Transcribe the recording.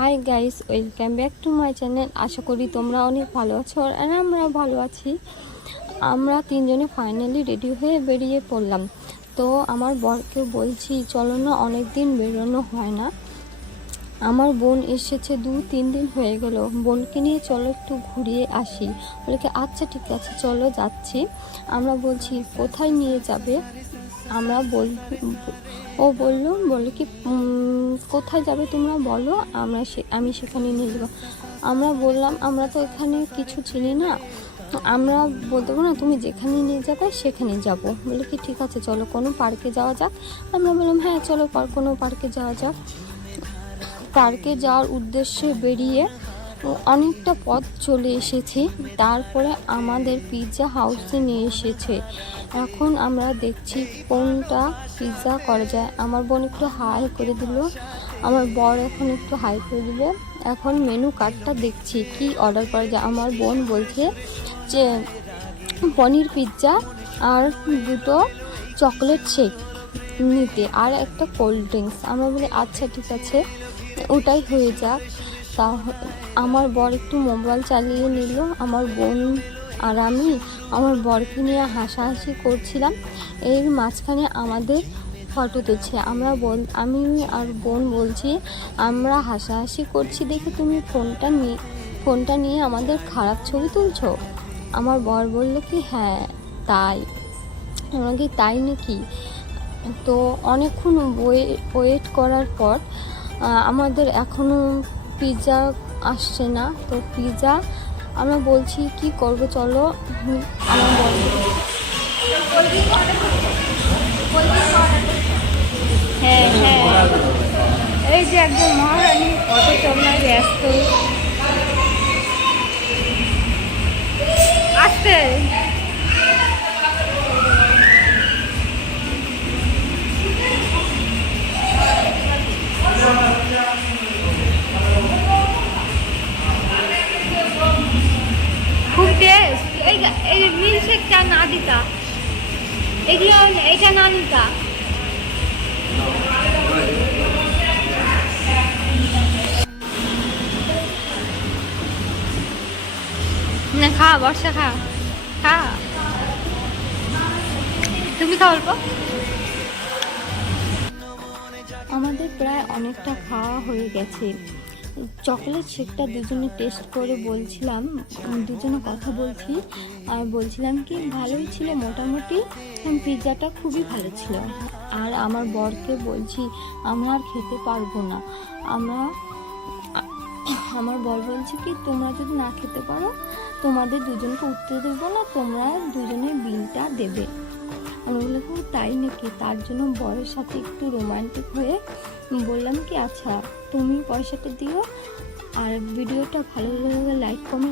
High guys, welcome back to my channel. আশা করি তোমরা অনেক ভালো আছো আর আমরাও ভালো আছি। আমরা তিনজনে ফাইনালি রেডি হয়ে বেরিয়ে পড়লাম। তো আমার বরকে বলছি চলো না, অনেক দিন বেরোনো হয় না। আমার বোন এসেছে 2-3 দিন হয়ে গেল, বোনকে নিয়ে চলো একটু ঘুরিয়ে আসি। বলে কি আচ্ছা ঠিক আছে চলো যাচ্ছি। আমরা বলছি কোথায় নিয়ে যাবে। আমরা বললো কি কোথায় যাবে তোমরা বলো, আমি সেখানে নিয়ে যাবো। আমরা বললাম আমরা তো এখানে কিছু চিনি না, আমরা বলতে পারবো না, তুমি যেখানে নিয়ে যাবে সেখানে যাব। বলে কি ঠিক আছে চলো কোনো পার্কে যাওয়া যাক। আমরা বললাম হ্যাঁ চলো কোনো পার্কে যাওয়া যাক। পার্কে যাওয়ার উদ্দেশ্যে বেরিয়ে অনেকটা পথ চলে এসেছি। তারপরে আমাদের পিৎজা হাউসে নিয়ে এসেছে। এখন আমরা দেখছি কোনটা পিৎজা করা যায়। আমার বোন একটু হাই করে দিল, আমার বর এখন একটু হাই করে দিল। এখন মেনু কার্ডটা দেখছি কি অর্ডার করা যায়। আমার বোন বলছে যে পনির পিৎজা আর 2টো চকলেট শেক নিতে আর একটা কোল্ড ড্রিঙ্কস। আমরা বলি আচ্ছা ঠিক আছে ওটাই হয়ে যাক। তা আমার বর একটু মোবাইল চালিয়ে নিল, আমার বোন আর আমি আমার বরকে নিয়ে হাসাহাসি করছিলাম। এর মাঝখানে আমাদের ফটো তুলছে। আমি আর বোন বলছি আমরা হাসাহাসি করছি দেখে তুমি ফোনটা নিয়ে আমাদের খারাপ ছবি তুলছো। আমার বর বললো কি হ্যাঁ তাই। আমাকে তাই নাকি। তো অনেকক্ষণ ওয়েট করার পর আমাদের এখনও পিৎজা আসছে না। তো পিৎজা আমরা বলছি কি করব চলো। আমার হ্যাঁ হ্যাঁ এই যে একজন মহারানী অটো চলায় ব্যস্ত আসতে। খুব টেস্ট। এই মিল্কশেকটা না দিতা, এগুলো এটা না নিতা। না খা বর্ষা খা খা, তুমি খাও অল্প। আমাদের প্রায় অনেকটা খাওয়া হয়ে গেছে। চকলেট শেকটা দুজনে টেস্ট করে বলছিলাম, দুজনে কথা বলছি আর বলছিলাম কি ভালোই ছিল মোটামুটি। পিৎজাটা খুবই ভালো ছিল। আর আমার বরকে বলছি আমরা আর খেতে পারবো না। আমার বর বলছে কি তোমরা যদি না খেতে পারো তোমাদের দুজনকে উঠতে দেবো না, তোমরা দুজনে বিলটা দেবে। আমি বললাম তাই নাকি। তার জন্য বরের সাথে একটু রোমান্টিক হয়ে বললাম কি আচ্ছা তুমি পয়সাটা দিও। আর ভিডিওটা ভালো লাগলে লাইক কমেন্ট